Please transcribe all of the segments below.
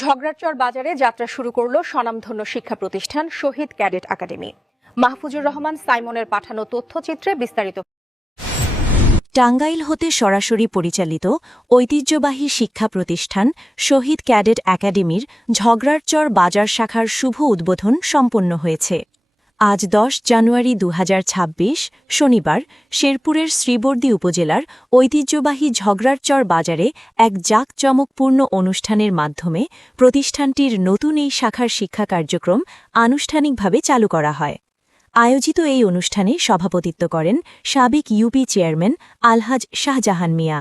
ঝগড়ারচর বাজারে যাত্রা শুরু করল স্বনামধন্য শিক্ষা প্রতিষ্ঠান শহীদ ক্যাডেট একাডেমি। মাহফুজুর রহমান সাইমনের পাঠানো তথ্যচিত্রে বিস্তারিত। টাঙ্গাইল হতে সরাসরি পরিচালিত ঐতিহ্যবাহী শিক্ষা প্রতিষ্ঠান শহীদ ক্যাডেট একাডেমির ঝগড়ারচর বাজার শাখার শুভ উদ্বোধন সম্পন্ন হয়েছে। আজ 10 জানুয়ারি 2026 শনিবার শেরপুরের শ্রীবর্দী উপজেলার ঐতিহ্যবাহী ঝগড়ারচর বাজারে এক জাঁকজমকপূর্ণ অনুষ্ঠানের মাধ্যমে প্রতিষ্ঠানটির নতুন এই শাখার শিক্ষা কার্যক্রম আনুষ্ঠানিকভাবে চালু করা হয়। আয়োজিত এই অনুষ্ঠানে সভাপতিত্ব করেন সাবেক ইউপি চেয়ারম্যান আলহাজ শাহজাহান মিয়া।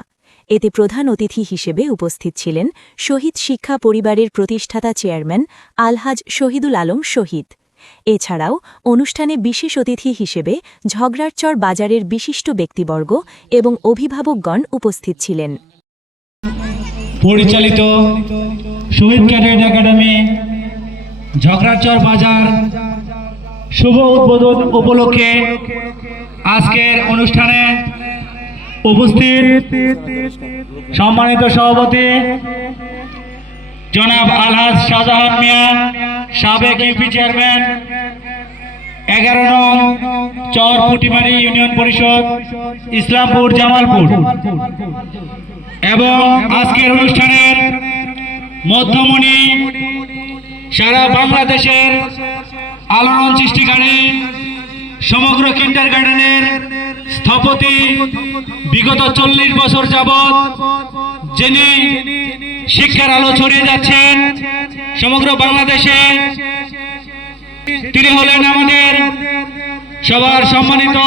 এতে প্রধান অতিথি হিসেবে উপস্থিত ছিলেন শহীদ শিক্ষা পরিবারের প্রতিষ্ঠাতা চেয়ারম্যান আলহাজ শহীদুল আলম শহীদ। এছাড়াও অনুষ্ঠানে বিশেষ অতিথি হিসেবে ঝগড়ারচর বাজারের বিশিষ্ট ব্যক্তিবর্গ এবং অভিভাবকগণ উপস্থিত ছিলেন। পরিচালিত শহীদ ক্যাডেট একাডেমি ঝগড়ারচর বাজার শুভ উদ্বোধন উপলক্ষে আজকের অনুষ্ঠানে উপস্থিত সম্মানিত সভাপতি জনাব আলহাজ শাহজাহান মিয়া, সাবেক ইউপি চেয়ারম্যান, 11 নং চর পুটিমারি ইউনিয়ন পরিষদ, ইসলামপুর জামালপুর, এবং আজকের অনুষ্ঠানের মধ্যমণি সারা বাংলাদেশের আলোড়ন সৃষ্টিকারী সমগ্র কিন্ডারগার্টেনের স্থপতি, বিগত 40 বছর যাবৎ যিনি শিক্ষার আলো ছড়িয়ে যাচ্ছেন সমগ্র বাংলাদেশে, তিনি হলেন আমাদের সবার সম্মানিত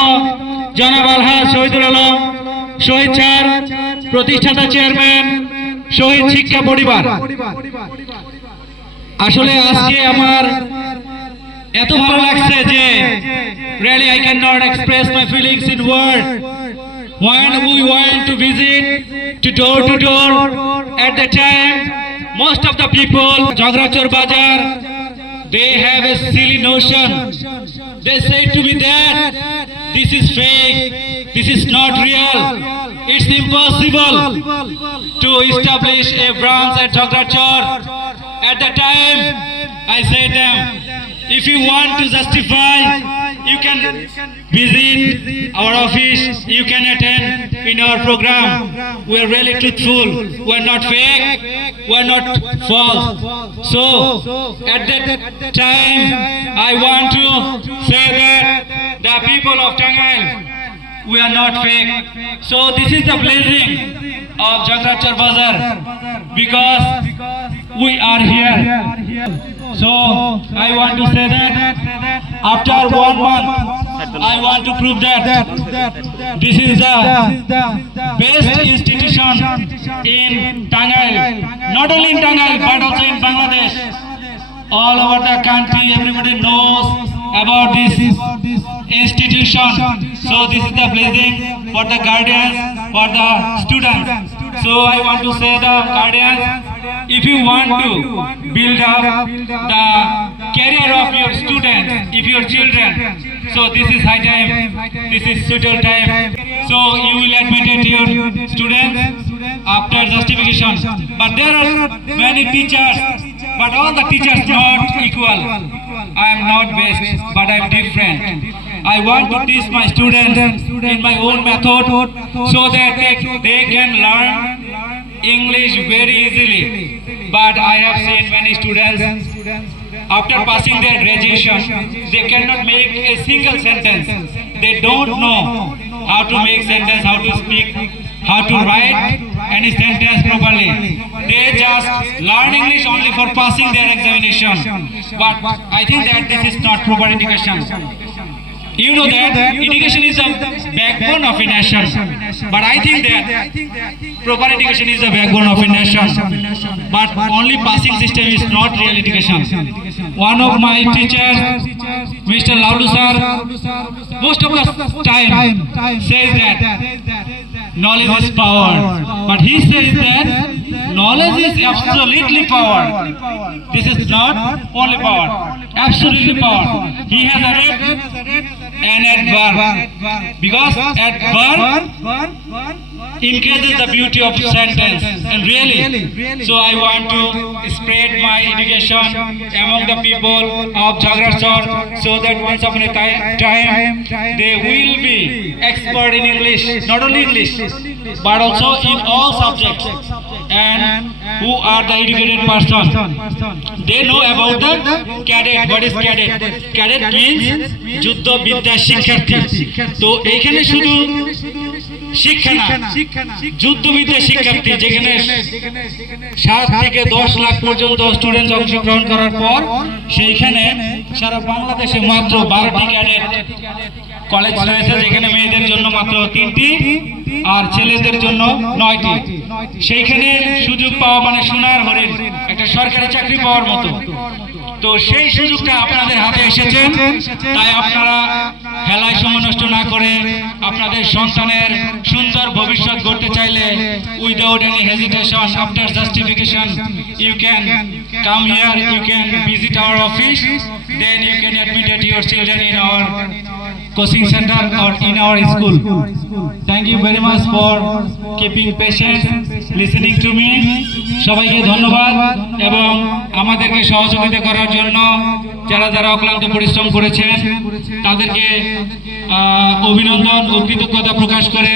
জনাব আলহাজ শহীদুল আলম শহীদ স্যার, প্রতিষ্ঠাতা চেয়ারম্যান শহীদ শিক্ষা পরিবার। আসলে আজকে আমার এত ভালো লাগছে যে really I cannot express my feelings in word. When we went to visit to door at the time, most of the people Jhagrachor Bazar, they have a silly notion. They say to me that this is fake, this is not real, it's impossible to establish a branch at Jhagrachor. At the time I said them, if you want to justify, you can visit our office, you can attend in our program. We are really truthful, we are not fake, we are not false. So at that time I want to say that the people of Tangail, we are not fake. So this is the blessing of Jhagrachor Bazar, because we are here. So I want to say that after 1 month I want to prove that this is the best institution in Tangail, not only in Tangail but also in Bangladesh. All over the country everybody knows about this institution. So this is the blessing for the guardians, for the students. So I want to say the guardians, if you want to build up the career of your students, if your children, so this is high time, this is suitable time. So you will admit your students after justification. But there are many teachers, but all the teachers not equal. I am not best, but I am different. I want to teach my students in my own method so that they can learn English very easily. But I have seen many students after passing their graduation, they cannot make a single sentence. They don't know how to make sentence, how to speak, how to write any sentence properly. They just learn English only for passing their examination. But I think that this is not proper education. You know that education is the backbone of a nation, but I think that proper education is the backbone of a nation, but only passing system is not real education. One of my teachers, Mr. Laulu sir, most of the time says that knowledge is power, but he says that knowledge is absolutely power. This is not only power, absolutely power. He has read and adverb, because adverb increases the beauty of sentence, and really, so I want to spread my education among the people of Jhagrachar, so that once upon a time they will be expert in English, not only English but also in all subjects, and who are the educated person, they know about the cadet. What is cadet? Cadet means যুদ্ধ বিদ্যা শিক্ষার্থী। তো এইখানে শুধু শিক্ষা না, যুদ্ধবিদ্যা শিক্ষার্থী, যেখানে 7 থেকে 10 লাখ পর্যন্ত স্টুডেন্ট অংশগ্রহণ করার পর সেইখানে সারা বাংলাদেশে মাত্র 12টি ক্যাডেট কলেজ রয়েছে, যেখানে মেয়েদের জন্য মাত্র 3টি আর ছেলেদের জন্য 9টি। সেইখানে সুযোগ পাওয়া মানে সোনার হরিণ, একটা সরকারি চাকরি পাওয়ার মতো। তো সেই সুযোগটা আপনাদের হাতে এসেছেন, তাই আপনারা হেলায় সময় নষ্ট না করে আপনাদের সন্তানের সুন্দর ভবিষ্যৎ গড়তে চাইলে without any hesitation, after justification, you can come here, you can visit our office, then you can admit your children in our coaching center or in our school. Thank you very much for keeping patient, listening to me. সবাইকে ধন্যবাদ এবং আমাদেরকে সহযোগিতা করার জন্য যারা যারা অক্লান্ত পরিশ্রম করেছেন তাদেরকে অভিনন্দন ও কৃতজ্ঞতা প্রকাশ করে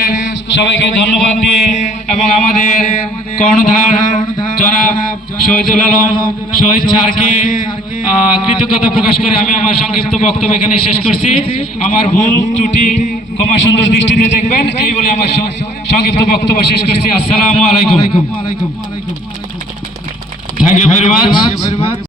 সবাইকে ধন্যবাদ দিয়ে এবং আমাদের কর্ণধার জনাব শহীদুল আলম শহীদ স্যারকে কৃতজ্ঞতা প্রকাশ করে আমি আমার সংক্ষিপ্ত বক্তব্য এখানে শেষ করছি। আমার ভুল ত্রুটি ক্ষমা সুন্দর দৃষ্টিতে দেখবেন, এই বলে আমার সংক্ষিপ্ত বক্তব্য শেষ করছি। আসসালামু আলাইকুম। Thank you very much.